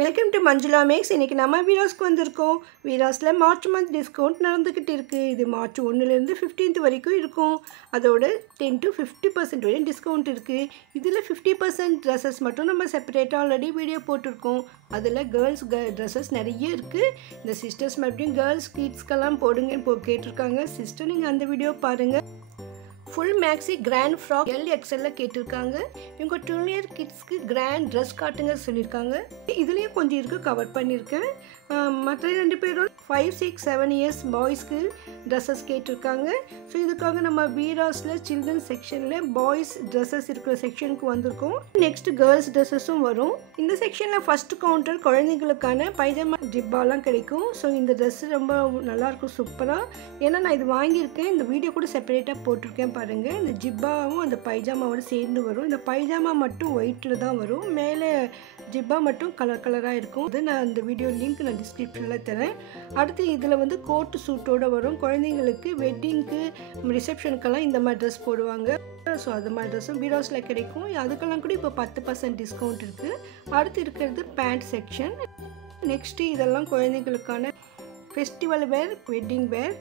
Welcome to Manjula maths. இன்றைக்கி நம்ம வீராஸ்க்கு வந்திருக்கோம். வீராஸில் மார்ச் மந்த் டிஸ்கவுண்ட் நடந்துக்கிட்டு இருக்குது. இது மார்ச் 1லேருந்து 15th வரைக்கும் இருக்கும். அதோட 10 to 50% வரையும் டிஸ்கவுண்ட் இருக்குது. இதில் 50% ட்ரெஸ்ஸஸ் மட்டும் நம்ம செப்பரேட்டாக ஆல்ரெடி வீடியோ போட்டிருக்கோம். அதில் கேர்ள்ஸ் ட்ரெஸ்ஸஸ் நிறைய இருக்குது. இந்த சிஸ்டர்ஸ் மறுபடியும் கேர்ள்ஸ் கிட்ஸ்க்கெல்லாம் போடுங்கன்னு கேட்டிருக்காங்க. சிஸ்டர் நீங்கள் அந்த வீடியோ பாருங்கள். Full maxi grand frock LXL கேட்டிருக்காங்க. இவங்க 12 year கிட்ஸ்க்கு கிராண்ட் ட்ரெஸ் காட்டுங்க சொல்லியிருக்காங்க. இதுலேயும் கொஞ்சம் இருக்குது, கவர் பண்ணியிருக்கேன். மற்ற 2 பேரும் 5, 6, 7 years பாய்ஸ்க்கு ட்ரெஸ்ஸஸ் கேட்டிருக்காங்க. ஸோ இதுக்காக நம்ம வீராஸில் சில்ட்ரன் செக்ஷனில் பாய்ஸ் ட்ரெஸ்ஸஸ் இருக்கிற செக்ஷனுக்கு வந்திருக்கோம். நெக்ஸ்ட் கேர்ள்ஸ் ட்ரெஸ்ஸஸும் வரும். இந்த செக்ஷனில் ஃபஸ்ட் கவுண்டர் குழந்தைங்களுக்கான பைஜாமா ஜிப்பாலாம் கிடைக்கும். ஸோ இந்த ட்ரெஸ் ரொம்ப நல்லாயிருக்கும், சூப்பராக. ஏன்னா நான் இது வாங்கியிருக்கேன், இந்த வீடியோ கூட செப்பரேட்டாக போட்டிருக்கேன் பாருங்கள். இந்த ஜிப்பாவும் அந்த பைஜாமாவோட சேர்ந்து வரும். இந்த பைஜாமா மட்டும் ஒயிட்டில் தான் வரும், மேலே ஜிப்பா மட்டும் கலர் கலராக இருக்கும். இது நான் இந்த வீடியோ லிங்க் நான் டிஸ்கிரிப்ஷனில் தரேன். அடுத்து இதில் வந்து கோட்டு சூட்டோடு வரும். குழந்தைங்களுக்கு வெட்டிங்க்கு ரிசப்ஷனுக்கெல்லாம் இந்த மாதிரி ட்ரெஸ் போடுவாங்க. ஸோ அது மாதிரி ட்ரெஸ்ஸும் வீராஸில் கிடைக்கும். அதுக்கெல்லாம் கூட இப்போ 10% டிஸ்கவுண்ட் இருக்குது. அடுத்து இருக்கிறது பேண்ட் செக்ஷன். நெக்ஸ்ட்டு இதெல்லாம் குழந்தைங்களுக்கான ஃபெஸ்டிவல் வேர், வெட்டிங் வேர்.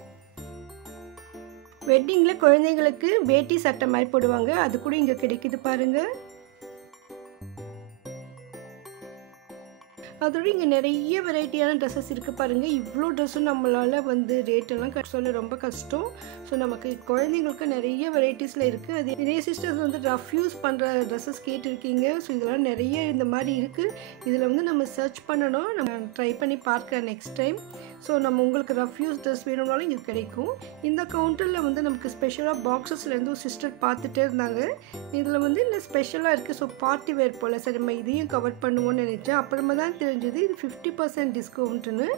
வெட்டிங்கில் குழந்தைங்களுக்கு வேட்டி சட்டை மாதிரி போடுவாங்க, அது கூட இங்கே கிடைக்குது பாருங்கள். அதோடு இங்கே நிறைய வெரைட்டியான ட்ரெஸ்ஸஸ் இருக்குது பாருங்கள். இவ்வளோ ட்ரெஸ்ஸும் நம்மளால் வந்து ரேட்டெல்லாம் சொல்ல ரொம்ப கஷ்டம். ஸோ நமக்கு குழந்தைங்களுக்கு நிறைய வெரைட்டிஸில் இருக்குது. அது நிறைய சிஸ்டர்ஸ் வந்து ரஃப் யூஸ் பண்ணுற ட்ரெஸ்ஸஸ் கேட்டிருக்கீங்க. ஸோ இதெல்லாம் நிறைய இந்த மாதிரி இருக்குது. இதில் வந்து நம்ம சர்ச் பண்ணணும், நம்ம ட்ரை பண்ணி பார்க்குறேன் நெக்ஸ்ட் டைம். ஸோ நம்ம உங்களுக்கு ரஃப் யூஸ் ட்ரெஸ் வேணும்னாலும் இங்கே கிடைக்கும். இந்த கவுண்டரில் வந்து நமக்கு ஸ்பெஷலாக பாக்ஸஸ்லேருந்து ஒரு சிஸ்டர் பார்த்துட்டே இருந்தாங்க. இதில் வந்து இன்னும் ஸ்பெஷலாக இருக்குது. ஸோ பார்ட்டி வேர் போல். சரி நம்ம இதையும் கவர் பண்ணுவோன்னு நினச்சேன். அப்புறமா தான் தெரிஞ்சது இது 50% டிஸ்கவுண்ட்டுன்னு.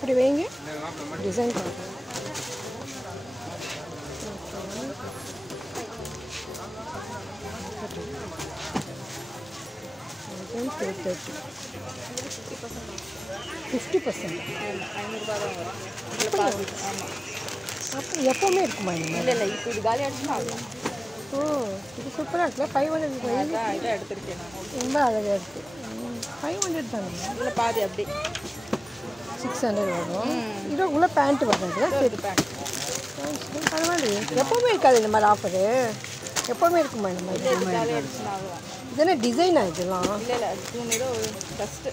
அப்படி வைங்க, டிசைன் பார்க்கலாம். அப்போ எப்போவுமே இருக்குமா? இல்லை இல்லை, இப்போ இது காலி ஆகிடுச்சுன்னா ஆகும். ஓ, இது சூப்பராக இருக்குல்ல. 500 எடுத்துருக்கேன். ரொம்ப அழகாக இருக்குது. 500 தானே? இல்லை பாதி அப்படி 600 வரும். இதுக்குள்ளே பேண்ட்டு வர்றதுல சரி பேண்ட் பரவாயில்லையே. எப்போவுமே இருக்காது இந்த மாதிரி ஆஃபரு, எப்போவுமே இருக்குமா இந்த மாதிரி? இதென்ன டிசைனா இதெல்லாம்? இல்லை ஃபஸ்ட்டு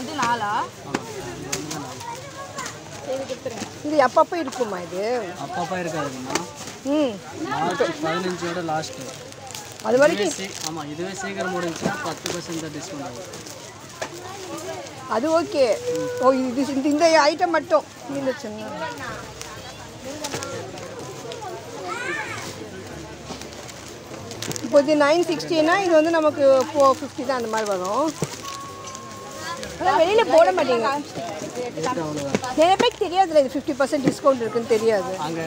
இது 4 இது அப்பப்போ இருக்குமா? இது அப்பப்போ இருக்காதுங்கம்மா. March 15 last. அது வரைக்கும் ஆமாம், இதுவே சீக்கிரம் முடிஞ்சுன்னா 10% டிஸ்கவுண்ட் ஆகும். அது ஓகே. ஓ, இது இந்த ஐட்டம் மட்டும் இல்லை சொன்னா. இப்போ இது 960னா இது வந்து நமக்கு 450 தான் அந்த மாதிரி வரும். ஆனால் வெளியில் போட மாட்டீங்க. நிறைய பேருக்கு தெரியாதுல்ல இது 50% டிஸ்கவுண்ட் இருக்குன்னு தெரியாது. அங்கே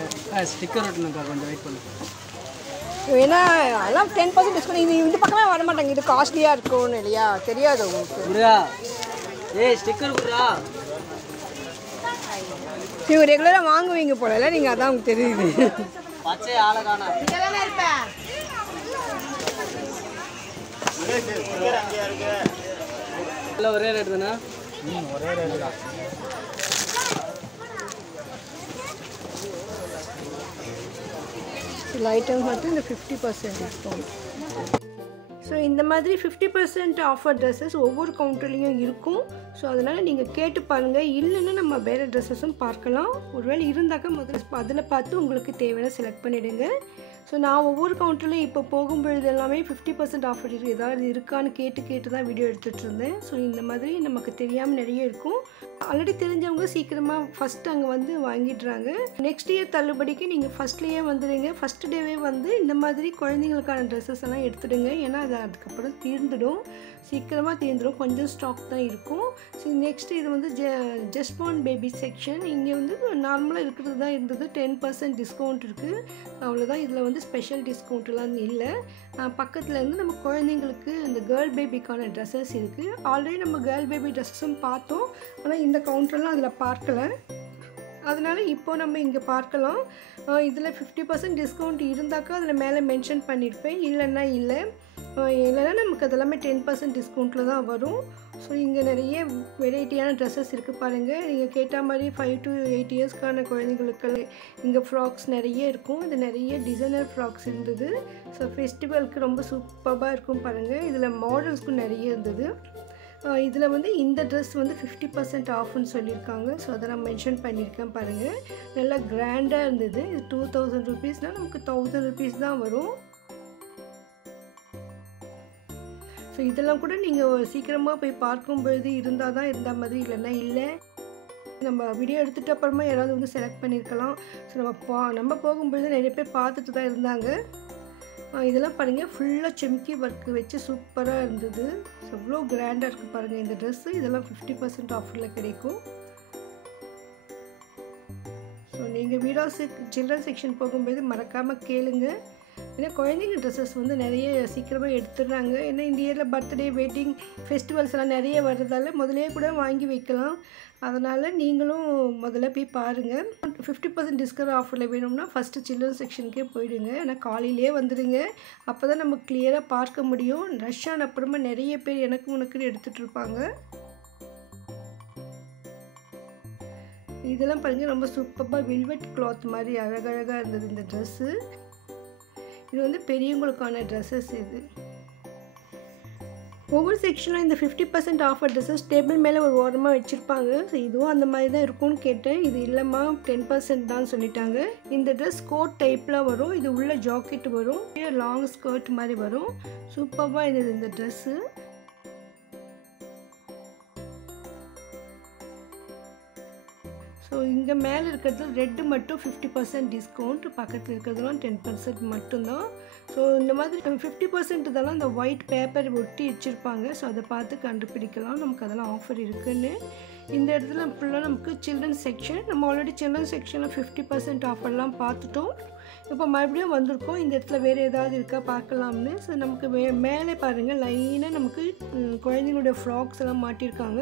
ஸ்டிக்கர் ஒட்டணுக்கா, கொஞ்சம் வெயிட் பண்ணு. ஏன்னா அதெல்லாம் 10% டிஸ்கவுண்ட். இது இந்த பக்கமே வர மாட்டாங்க, இது காஸ்ட்லியாக இருக்கும்னு இல்லையா, தெரியாது உங்களுக்கு. ஏய் ஸ்டிக்கர் குடுறா. நீங்கள் ரெகுலராக வாங்குவீங்க போல நீங்கள், அதான் உங்களுக்கு தெரியுது. பச்சை ஆளை காணா. இல்லை ஒரே ரேட் தானே? ஒரே ரேட்டு தான். சில ஐட்டம்ஸ் மட்டும் இந்த 50% டிஸ்கவுண்ட். ஸோ இந்த மாதிரி 50% ஆஃபர் ட்ரெஸ்ஸஸ் ஒவ்வொரு கவுண்டர்லேயும் இருக்கும். ஸோ அதனால் நீங்கள் கேட்டு பாருங்கள். இல்லைன்னா நம்ம வேறு ட்ரெஸ்ஸஸும் பார்க்கலாம். ஒருவேளை இருந்தாக்கா முதல்ல அதில் பார்த்து உங்களுக்கு தேவையான செலக்ட் பண்ணிவிடுங்க. ஸோ நான் ஒவ்வொரு கவுண்டர்லையும் இப்போ போகும்பொழுது எல்லாமே 50% ஆஃபர் ஏதாவது இருக்கான்னு கேட்டு தான் வீடியோ எடுத்துகிட்டு இருந்தேன். ஸோ இந்த மாதிரி நமக்கு தெரியாமல் நிறைய இருக்கும். ஆல்ரெடி தெரிஞ்சவங்க சீக்கிரமாக ஃபஸ்ட்டு அங்கே வந்து வாங்கிடுறாங்க. நெக்ஸ்ட் இயர் தள்ளுபடிக்கு நீங்கள் ஃபஸ்ட்லேயே வந்துடுங்க. ஃபஸ்ட் டேவே வந்து இந்த மாதிரி குழந்தைங்களுக்கான ட்ரெஸ்ஸஸ் எல்லாம் எடுத்துடுங்க. ஏன்னா அது அதுக்கப்புறம் தீர்ந்துடும், சீக்கிரமாக தீர்ந்துடும். கொஞ்சம் ஸ்டாக் தான் இருக்கும். ஸோ நெக்ஸ்ட் இது வந்து ஜஸ்ட் பார்ன் பேபி செக்ஷன். இங்கே வந்து நார்மலாக இருக்கிறது தான் இருந்தது. 10% டிஸ்கவுண்ட் இருக்குது, அவ்வளோதான். இதில் வந்து ஸ்பெஷல் டிஸ்கவுண்ட்லாம் இல்லை. பக்கத்தில் இருந்து நம்ம குழந்தைங்களுக்கு இந்த கேர்ள் பேபிக்கான ட்ரெஸ்ஸஸ் இருக்குது. ஆல்ரெடி நம்ம கேர்ள் பேபி ட்ரெஸ்ஸஸும் பார்த்தோம், ஆனால் இந்த கவுண்டர்லாம் அதில் பார்க்கலை. அதனால் இப்போ நம்ம இங்கே பார்க்கலாம். இதில் 50% டிஸ்கவுண்ட் இருந்தாக்கா அதில் மேலே மென்ஷன் பண்ணியிருப்பேன், இல்லைன்னா இல்லைன்னா நமக்கு அதெல்லாமே 10% டிஸ்கவுண்ட்டில் தான் வரும். ஸோ இங்கே நிறைய வெரைட்டியான ட்ரெஸ்ஸஸ் இருக்குது பாருங்கள். நீங்கள் கேட்ட மாதிரி 5 to 8 இயர்ஸ்க்கான குழந்தைங்களுக்கு இங்கே ஃப்ராக்ஸ் நிறைய இருக்கும். இது நிறைய டிசைனர் ஃப்ராக்ஸ் இருந்தது. ஸோ ஃபெஸ்டிவலுக்கு ரொம்ப சூப்பராக இருக்கும் பாருங்கள். இதில் மாடல்ஸ்க்கும் நிறைய இருந்தது. இதில் வந்து இந்த ட்ரெஸ் வந்து 50% ஆஃப்னு சொல்லியிருக்காங்க. ஸோ அதை நான் மென்ஷன் பண்ணியிருக்கேன் பாருங்கள். நல்லா கிராண்டாக இருந்தது. இது 2000 ருபீஸ்னால் நமக்கு 1000 ருபீஸ் தான் வரும். ஸோ இதெல்லாம் கூட நீங்கள் சீக்கிரமாக போய் பார்க்கும்பொழுது இருந்தால் தான் இருந்த மாதிரி, இல்லைன்னா இல்லை. நம்ம வீடியோ எடுத்துகிட்டு அப்புறமா யாராவது வந்து செலக்ட் பண்ணியிருக்கலாம். ஸோ நம்ம போகும்பொழுது நிறைய பேர் பார்த்துட்டு தான் இருந்தாங்க. இதெல்லாம் பாருங்கள், ஃபுல்லாக செம்கி ஒர்க்கு வச்சு சூப்பராக இருந்தது. எவ்வளோ கிராண்டாக இருக்குது பாருங்கள் இந்த ட்ரெஸ்ஸு. இதெல்லாம் 50% ஆஃபரில் கிடைக்கும். ஸோ நீங்கள் வீடாஸ் சில்ட்ரன் செக்ஷன் போகும்போது மறக்காமல் கேளுங்க. ஏன்னா குழந்தைங்க ட்ரெஸ்ஸஸ் வந்து நிறைய சீக்கிரமாக எடுத்துடுறாங்க. ஏன்னா இந்த இயரில் பர்த்டே, வெட்டிங், ஃபெஸ்டிவல்ஸ் எல்லாம் நிறைய வர்றதால முதலே கூட வாங்கி வைக்கலாம். அதனால் நீங்களும் முதல்ல போய் பாருங்கள். 50% டிஸ்கவுண்ட் ஆஃபரில் வேணும்னா ஃபஸ்ட்டு சில்ட்ரன் செக்ஷனுக்கே போயிடுங்க. ஏன்னா காலையிலே வந்துடுங்க, அப்போ தான் நம்ம கிளியராக பார்க்க முடியும். ரஷ் ஆன அப்புறமா நிறைய பேர் எனக்கு உனக்குன்னு எடுத்துகிட்டு இருப்பாங்க. இதெல்லாம் பாருங்கள், ரொம்ப சூப்பராக வெல்வெட் கிளாத் மாதிரி அழகழகாக இருந்தது இந்த ட்ரெஸ்ஸு. இது வந்து பெரியவங்களுக்கான ட்ரெஸ்ஸஸ். இது ஒவ்வொரு செக்ஷனில் இந்த 50% ஆஃபர் ட்ரெஸ்ஸஸ் டேபிள் மேலே ஒரு ஓரமாக வச்சுருப்பாங்க. ஸோ இதுவும் அந்த மாதிரி தான் இருக்கும்னு கேட்டேன். இது இல்லைம்மா 10% தான் சொல்லிட்டாங்க. இந்த ட்ரெஸ் கோட் டைப்பில் வரும். இது உள்ள ஜாக்கெட் வரும், லாங் ஸ்கர்ட் மாதிரி வரும். சூப்பராக இருந்தது இந்த ட்ரெஸ்ஸு. ஸோ இங்கே மேலே இருக்கிறது ரெட்டு மட்டும் 50% டிஸ்கவுண்ட், பக்கத்தில் இருக்கிறதுலாம் 10% மட்டும்தான். ஸோ இந்த மாதிரி 50% இதெல்லாம் இந்த ஒயிட் பேப்பர் ஒட்டி வச்சுருப்பாங்க. ஸோ அதை பார்த்து கண்டுபிடிக்கலாம் நமக்கு அதெல்லாம் ஆஃபர் இருக்குதுன்னு. இந்த இடத்துல ஃபுல்லாக நமக்கு சில்ட்ரன் செக்ஷன். நம்ம ஆல்ரெடி சில்ட்ரன் செக்ஷனில் 50% ஆஃபர்லாம் பார்த்துட்டோம். இப்போ மறுபடியும் வந்திருக்கோம். இந்த இடத்துல வேறு ஏதாவது இருக்கா பார்க்கலாம்னு. ஸோ நமக்கு மேலே பாருங்கள், லைனாக நமக்கு குழந்தைங்களுடைய ஃப்ராக்ஸ் எல்லாம் மாட்டியிருக்காங்க.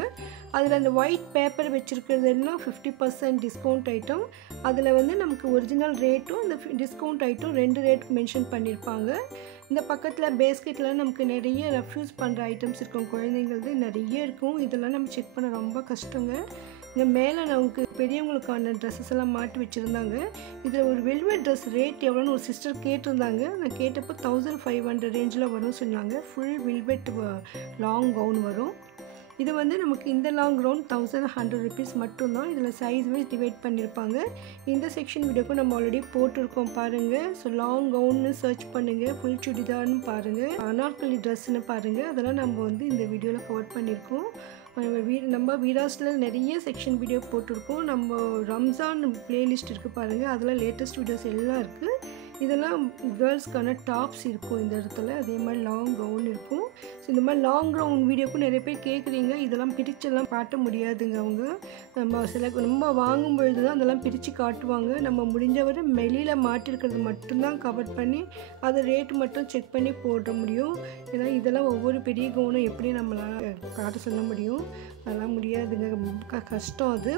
அதில் அந்த ஒயிட் பேப்பர் வச்சுருக்கிறது எல்லாம் 50% டிஸ்கவுண்ட் ஐட்டம். அதில் வந்து நமக்கு ஒரிஜினல் ரேட்டும் இந்த டிஸ்கவுண்ட் ஐட்டம் 2 ரேட் மென்ஷன் பண்ணியிருப்பாங்க. இந்த பக்கத்தில் பேஸ்கெட்டில் நமக்கு நிறைய ரெஃப்யூஸ் பண்ணுற ஐட்டம்ஸ் இருக்கும், குழந்தைங்களது நிறைய இருக்கும். இதெல்லாம் நம்ம செக் பண்ண ரொம்ப கஷ்டங்க. இங்கே மேலே நமக்கு பெரியவங்களுக்கான ட்ரெஸ்ஸஸ் எல்லாம் மாட்டி வச்சுருந்தாங்க. இதில் ஒரு வெல்வெட் ட்ரெஸ் ரேட் எவ்வளோன்னு ஒரு சிஸ்டர் கேட்டிருந்தாங்க. நான் கேட்டப்போ 1500 ரேஞ்சில் வரும்னு சொன்னாங்க. ஃபுல் வெல்வெட் லாங் கவுன் வரும். இது வந்து நமக்கு இந்த லாங் கவுன் 1100 ருபீஸ் மட்டும்தான். இதில் சைஸ் வைஸ் டிவைட் பண்ணியிருப்பாங்க. இந்த செக்ஷன் வீடியோக்கும் நம்ம ஆல்ரெடி போட்டிருக்கோம் பாருங்கள். ஸோ லாங் கவுன்னு சர்ச் பண்ணுங்கள், ஃபுல் சுடிதார்னு பாருங்கள், அனார்கலி ட்ரெஸ்ஸுன்னு பாருங்கள். அதெல்லாம் நம்ம வந்து இந்த வீடியோவில் கவர் பண்ணியிருக்கோம். நம்ம வீடாஸில் நிறைய செக்ஷன் வீடியோ போட்டிருக்கோம். நம்ம ரம்ஜான் பிளேலிஸ்ட் இருக்குது பாருங்கள், அதெல்லாம் லேட்டஸ்ட் வீடியோஸ் எல்லாம் இருக்குது. இதெல்லாம் கேர்ள்ஸ்க்கான டாப்ஸ் இருக்கும் இந்த இடத்துல. அதே மாதிரி லாங் கவுன் இருக்கும். ஸோ இந்த மாதிரி லாங் கவுன் வீடியோக்கும் நிறைய பேர் கேட்குறீங்க. இதெல்லாம் பிரிச்செல்லாம் காட்ட முடியாதுங்க. அவங்க நம்ம வாங்கும்பொழுது தான் அதெல்லாம் பிரித்து காட்டுவாங்க. நம்ம முடிஞ்சவரை வெளியில் மாட்டிருக்கிறது மட்டும்தான் கவர் பண்ணி அதை ரேட்டு மட்டும் செக் பண்ணி போட முடியும். ஏன்னா இதெல்லாம் ஒவ்வொரு பெரிய கவுனும் எப்படி நம்மளால் காட்ட சொல்ல முடியும்? அதெல்லாம் முடியாதுங்க, கஷ்டம் அது.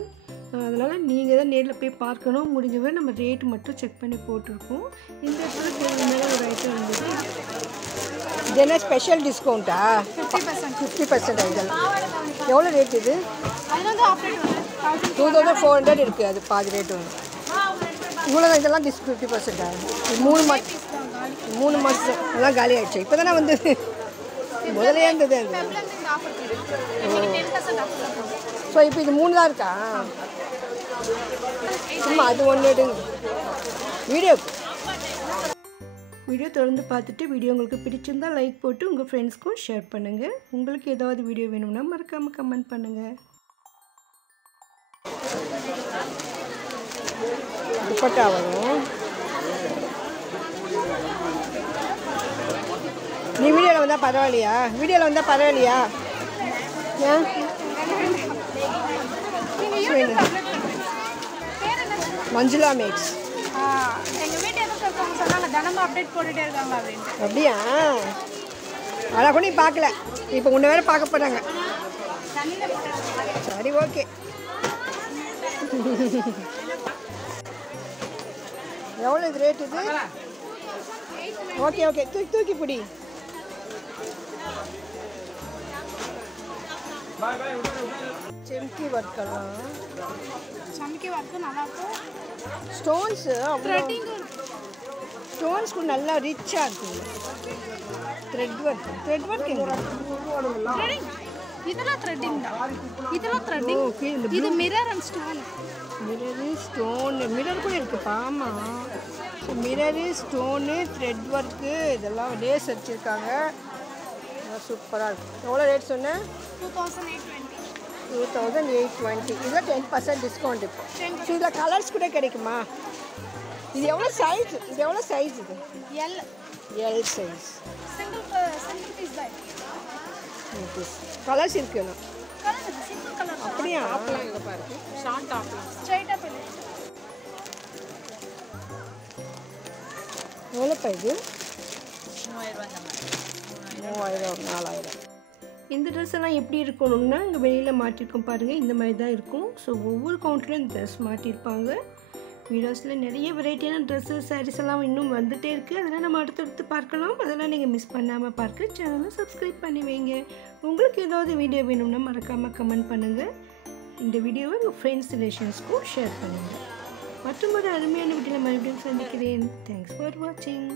அதனால் நீங்கள் தான் நேரில் போய் பார்க்கணும். முடிஞ்சவரை நம்ம ரேட்டு மட்டும் செக் பண்ணி போட்டிருக்கோம். இந்த இடத்துல மேலே ஒரு ஐட்டம் இருந்தது. இது என்ன ஸ்பெஷல் டிஸ்கவுண்ட்டா? 50% இதெல்லாம் எவ்வளோ ரேட்? இது 2400 இருக்குது. அது பாதி ரேட்டு வரும். இவ்வளோ இதெல்லாம் 50%. 3 மாதம் எல்லாம் காலி ஆகிடுச்சு. இப்போ தானே வந்து முதலே இருந்தது அது. ஸோ இப்போ இது 3 தான் இருக்கா? சும்மா அது ஒன்று எடுங்க. வீடியோ தொடர்ந்து பார்த்துட்டு வீடியோ உங்களுக்கு பிடிச்சிருந்தால் லைக் போட்டு உங்கள் ஃப்ரெண்ட்ஸ்க்கும் ஷேர் பண்ணுங்கள். உங்களுக்கு ஏதாவது வீடியோ வேணும்னா மறக்காமல் கமெண்ட் பண்ணுங்கள். துப்பட்டா வரும். நீ வீடியோவில் வந்தால் பரவாயில்லையா? ஏன் வேணும்? மஞ்சுளா மேக்ஸ். எங்கள் வீட்டு எதுக்கு இருக்கவங்க சொன்னாங்க தினமும் அப்டேட் போட்டுகிட்டே இருக்காங்க அப்படின்ட்டு. அப்படியா? அதான் கூட நீ பார்க்கல, இப்போ உன்னை வேறு பார்க்க போகிறாங்க. சரி, ஓகே. எவ்வளோ இது ரேட் இது? ஓகே ஓகே, தூக்கி பிடி. செம்கி ஒர்க்கெல்லாம் சமைக்க வரது நல்லாயிருக்கும். ஸ்டோன்ஸு ஸ்டோன்ஸ் கூட நல்லா ரிச்சாக இருக்கும். த்ரெட் ஒர்க் எங்க? இதெல்லாம் த்ரெட்டிங் தான். இதெல்லாம் த்ரெட்டிங். இது மிரர் அண்ட் ஸ்டோன். மிரர் கூட இருக்குப்பா. ஆமாம், மிரரு, ஸ்டோனு, த்ரெட் ஒர்க்கு இதெல்லாம் லேஸ் வச்சுருக்காங்க. சூப்பராக இருக்கும். எவ்வளோ ரேட் சொன்னேன்? 2820. இதில் 10% டிஸ்கவுண்ட் இப்போ. ஸோ இதில் கலர்ஸ் கூட கிடைக்குமா? இது எவ்வளோ சைஸ்? இது எல் சைஸ். சிங்கிள் பீஸ் தான். கலர்ஸ் இருக்குண்ணா. Single colour. அப்படியா? இங்கே பாருங்க, ஷார்ட் டாப்லாம் ஸ்ட்ரைட்டாக போயிடு. எவ்வளோப்பா இது? 3000, 4000. இந்த ட்ரெஸ் எல்லாம் எப்படி இருக்கணும்னா இங்கே வெளியில் மாட்டியிருக்கோம் பாருங்கள், இந்த மாதிரி தான் இருக்கும். ஸோ ஒவ்வொரு கவுண்டர்லையும் இந்த ட்ரெஸ் மாட்டியிருப்பாங்க. வீடியோஸில் நிறைய வெரைட்டியான ட்ரெஸ்ஸஸ், சாரீஸ் எல்லாம் இன்னும் வந்துகிட்டே இருக்குது. அதெல்லாம் நம்ம அடுத்தடுத்து பார்க்கலாம். அதெல்லாம் நீங்கள் மிஸ் பண்ணாமல் பார்க்க சேனலை சப்ஸ்கிரைப் பண்ணி வைங்க. உங்களுக்கு ஏதாவது வீடியோ வேணும்னா மறக்காமல் கமெண்ட் பண்ணுங்கள். இந்த வீடியோவை உங்கள் ஃப்ரெண்ட்ஸ் ரிலேஷன்ஸ்க்கும் ஷேர் பண்ணுங்கள். மற்றும் ஒரு அருமையான வீட்டில் மறுபடியும் சந்திக்கிறேன். தேங்க்ஸ் ஃபார் வாட்சிங்.